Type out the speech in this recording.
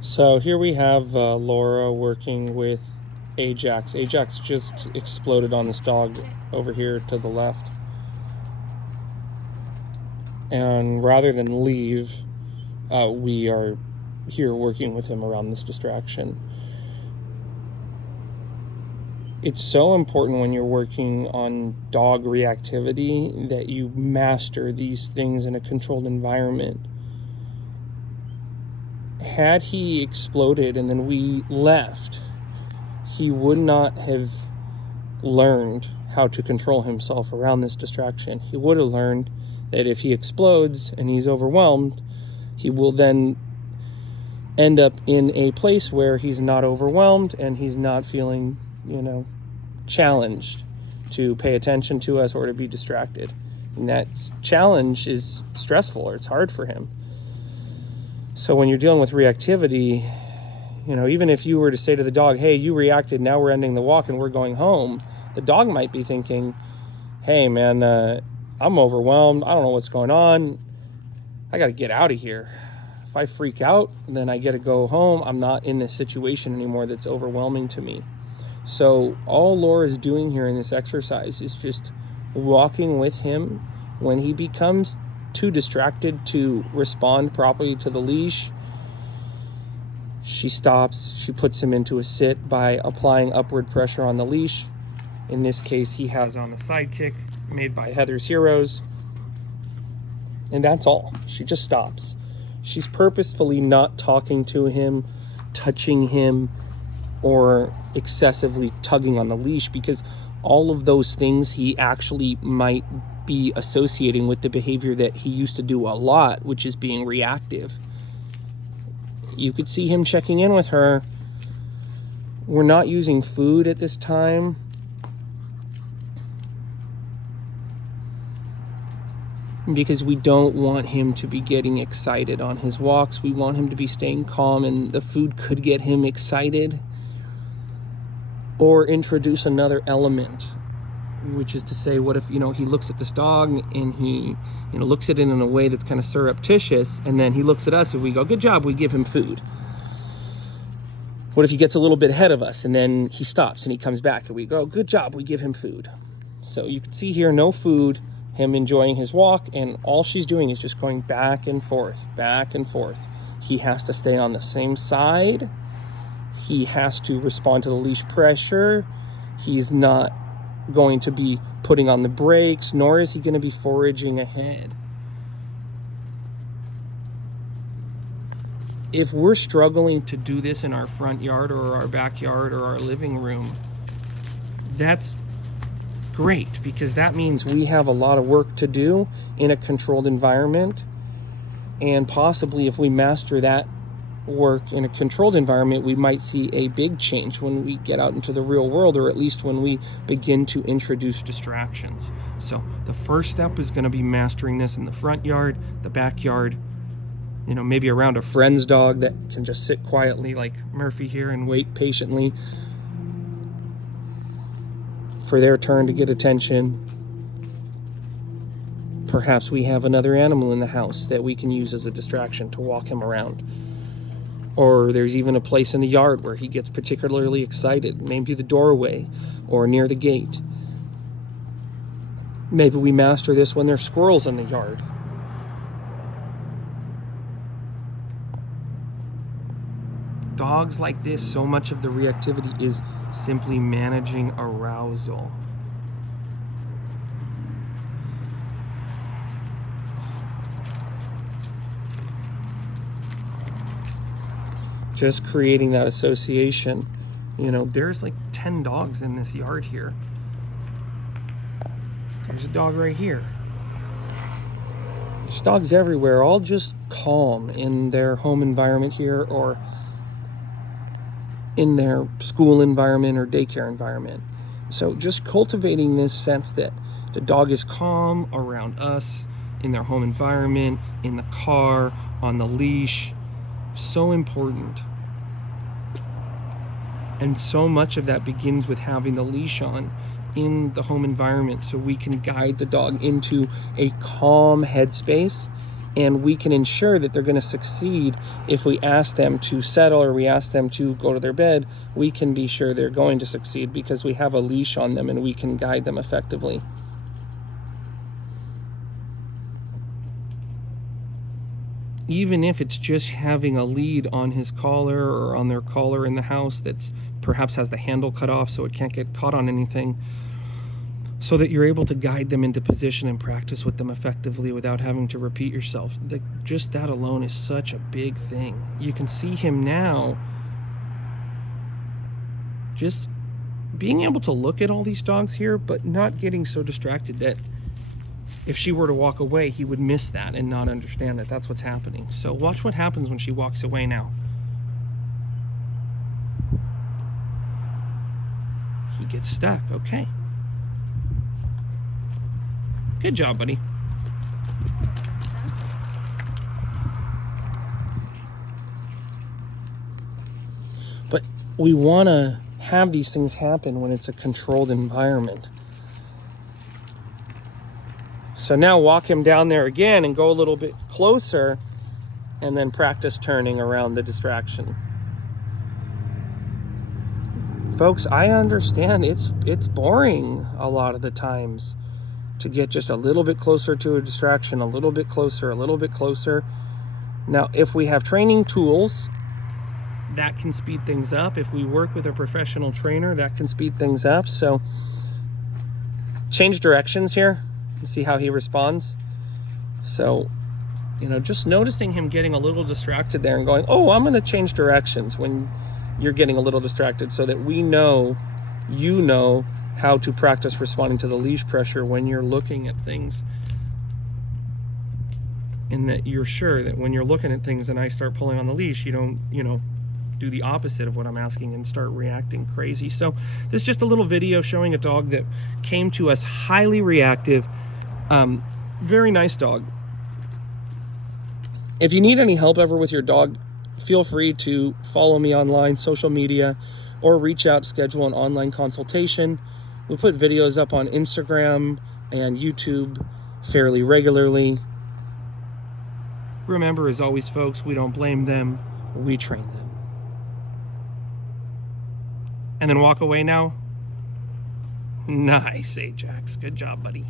So here we have Laura working with Ajax. Ajax just exploded on this dog over here to the left. And rather than leave, we are here working with him around this distraction. It's so important when you're working on dog reactivity that you master these things in a controlled environment. Had he exploded and then we left, he would not have learned how to control himself around this distraction. He would have learned that if he explodes and he's overwhelmed, he will then end up in a place where he's not overwhelmed and he's not feeling, challenged to pay attention to us or to be distracted. And that challenge is stressful, or it's hard for him. So when you're dealing with reactivity, even if you were to say to the dog, hey, you reacted, now we're ending the walk and we're going home, the dog might be thinking, hey, man, I'm overwhelmed. I don't know what's going on. I got to get out of here. If I freak out, then I get to go home. I'm not in this situation anymore that's overwhelming to me. So all Laura is doing here in this exercise is just walking with him when he becomes too distracted to respond properly to the leash. She stops. She puts him into a sit by applying upward pressure on the leash. In this case, he has on the Sidekick made by Heather's Heroes. And that's all. She just stops. She's purposefully not talking to him, touching him, or excessively tugging on the leash, because all of those things he actually might be associating with the behavior that he used to do a lot, which is being reactive. You could see him checking in with her. We're not using food at this time. Because we don't want him to be getting excited on his walks. We want him to be staying calm, and the food could get him excited or introduce another element, which is to say, what if, he looks at this dog and he, looks at it in a way that's kind of surreptitious, and then he looks at us and we go, good job, we give him food. What if he gets a little bit ahead of us and then he stops and he comes back and we go, good job, we give him food. So you can see here, no food, him enjoying his walk, and all she's doing is just going back and forth, back and forth. He has to stay on the same side. He has to respond to the leash pressure. He's not going to be putting on the brakes, nor is he going to be foraging ahead. If we're struggling to do this in our front yard or our backyard or our living room, that's great, because that means we have a lot of work to do in a controlled environment. And possibly if we master that work in a controlled environment, we might see a big change when we get out into the real world, or at least when we begin to introduce distractions. So the first step is going to be mastering this in the front yard, the backyard, maybe around a friend's dog that can just sit quietly like Murphy here and wait patiently for their turn to get attention. Perhaps we have another animal in the house that we can use as a distraction to walk him around. Or there's even a place in the yard where he gets particularly excited, maybe the doorway or near the gate. Maybe we master this when there's squirrels in the yard. Dogs like this, so much of the reactivity is simply managing arousal. Just creating that association. There's like 10 dogs in this yard here. There's a dog right here. There's dogs everywhere, all just calm in their home environment here, or in their school environment or daycare environment. So just cultivating this sense that the dog is calm around us, in their home environment, in the car, on the leash. So important. And so much of that begins with having the leash on in the home environment, so we can guide the dog into a calm headspace And we can ensure that they're going to succeed if we ask them to settle or we ask them to go to their bed. We can be sure they're going to succeed because we have a leash on them and we can guide them effectively. Even if it's just having a lead on his collar or on their collar in the house that's perhaps has the handle cut off so it can't get caught on anything, so that you're able to guide them into position and practice with them effectively without having to repeat yourself. Just that alone is such a big thing. You can see him now just being able to look at all these dogs here, but not getting so distracted that if she were to walk away, he would miss that and not understand that that's what's happening. So watch what happens when she walks away now. He gets stuck, okay. Good job, buddy. But we want to have these things happen when it's a controlled environment. So now walk him down there again and go a little bit closer and then practice turning around the distraction. Folks, I understand it's boring a lot of the times to get just a little bit closer to a distraction, a little bit closer, a little bit closer. Now, if we have training tools, that can speed things up. If we work with a professional trainer, that can speed things up. So change directions here and see how he responds. So, just noticing him getting a little distracted there and going, oh, I'm going to change directions when you're getting a little distracted, so that we know, you know, how to practice responding to the leash pressure when you're looking at things, and that you're sure that when you're looking at things and I start pulling on the leash, you don't, do the opposite of what I'm asking and start reacting crazy. So this is just a little video showing a dog that came to us highly reactive. Very nice dog. If you need any help ever with your dog, feel free to follow me online, social media, or reach out to schedule an online consultation. We put videos up on Instagram and YouTube fairly regularly. Remember, as always, folks, we don't blame them, we train them. And then walk away now. Nice, Ajax. Good job, buddy.